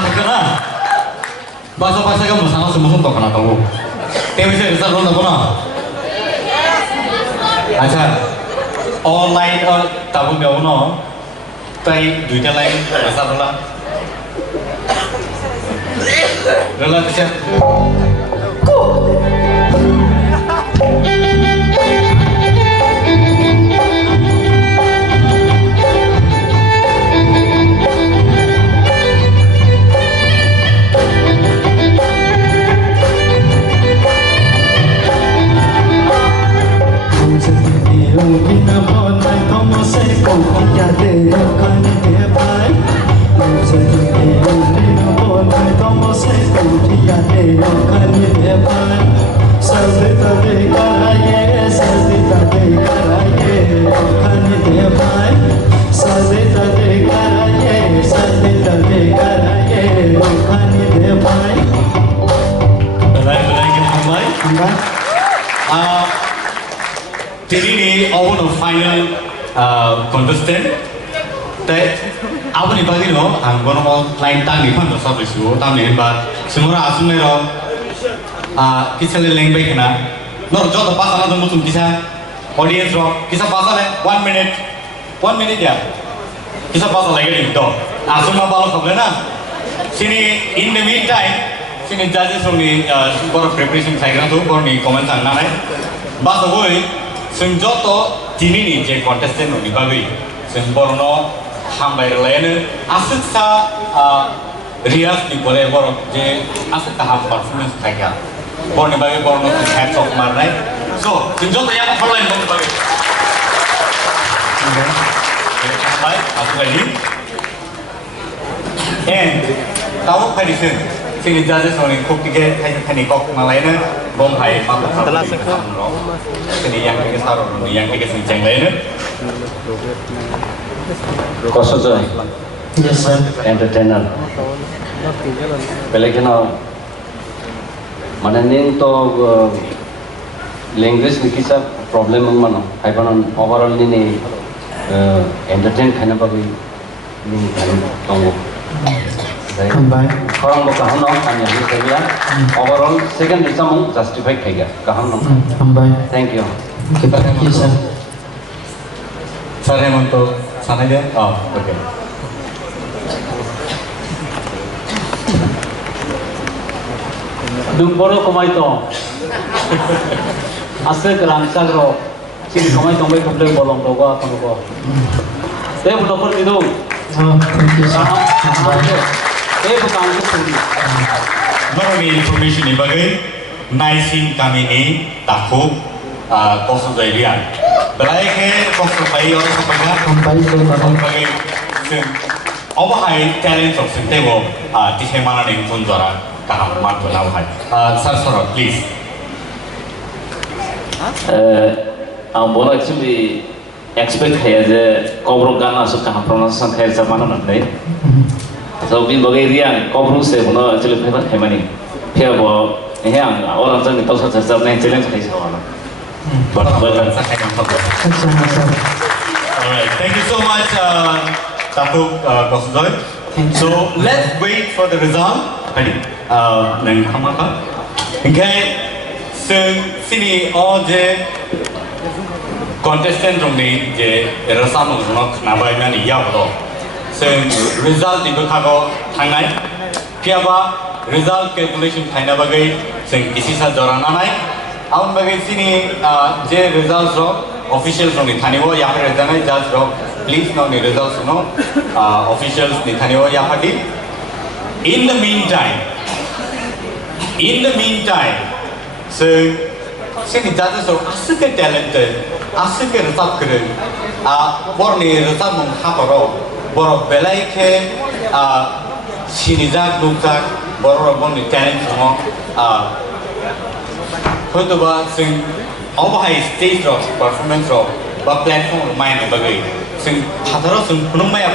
하셨구나. 바사가 무상하서 무슨 또 하나 더. 때문에 리사 론다 보나. 아차. 온라인 따보 배우노. tay duitnya lain besar lah. Lelah tu siap. Jadi ni awal final contestant, tapi awal ni bagi no, anggono mau lain tang ni pun dosa bersih, tang ni but semua asal ni ro, kisah leleng baik na, nor jauh tempat sana tu musim kisah audience ro, kisah pasal le 1 minute ya, kisah pasal lagi ni tu, asal mana balas sampai na, sini in the meantime, sini judges ni baru preparation saya kira tu, baru ni comment sana ni, bahasa boy. Senjoto tini ni je contestant ni bagi semborno hambai lain asal sa rias ni boleh bor je asal tahap performance kaya bor ni bagi bor no hats off marai so senjoto yang apa lain bor bagi baik aku lagi and tahu kadisen sini judges ni kok tiga hari kok malainya bom hai telah sekali sini yang kita taruh ni yang kita sini ceng lainnya Kosojoy Yes sir. entertainer pele kena mana ning to language ni kisah problem mana hai konon overall ni entertain khana bagi ni khana tonggo Kembali. orang berkaham nom kami ini saya overall second bisa mung justify kaya kaham nom Kembali. thank you Thank you sir. Saya untuk sana dia oh okay Dumporo komai to ase kerangsa ro sini komai to mai komplek bolong to gua kono ko te bu dokor itu Oh, thank you sir. Kembali. te bu kang ko suri baru ni information ni bagi naisin kami ni takut kosong jadian belai ke kosong bayi orang sepanjang Kembali sir. bagi sen apa hai talent of sen tebo di mana ni pun juara kaham mat belau hai sir sorry please ang bola actually expect है जे कब्रो गाना सब कहाँ pronunciation है जमाना नहीं so bin bagai riang कब्रो से बोला actually famous है मनी फिर वो yang orang jangan tahu saja sebenarnya challenge है इसका Betul, saya akan fokus. Sama sir. Alright, thank you so much, Tapu Kosojoy. So let's wait for the result. Ready? Neng hamaka. Okay. So sini je contestant ni je result nong nabai ni ya betul. So result itu kago tangai. Tiaba result calculation thayna bagai sing isi sa joran anai. Aun bagai sini je results ro officials ro ni thaniwo ya par janai judge ro please no ni results no officials ni thaniwo ya pati. In the meantime so sini judges ro asuke talented asuke result keren bor ni result mong haparo bor belai ke sini jag lukak bor ro bor ni talent mo হয়তো বা जों अबहाय stage रो performance रो बा platform मायने बागै जों हादराव जों खुनुमाया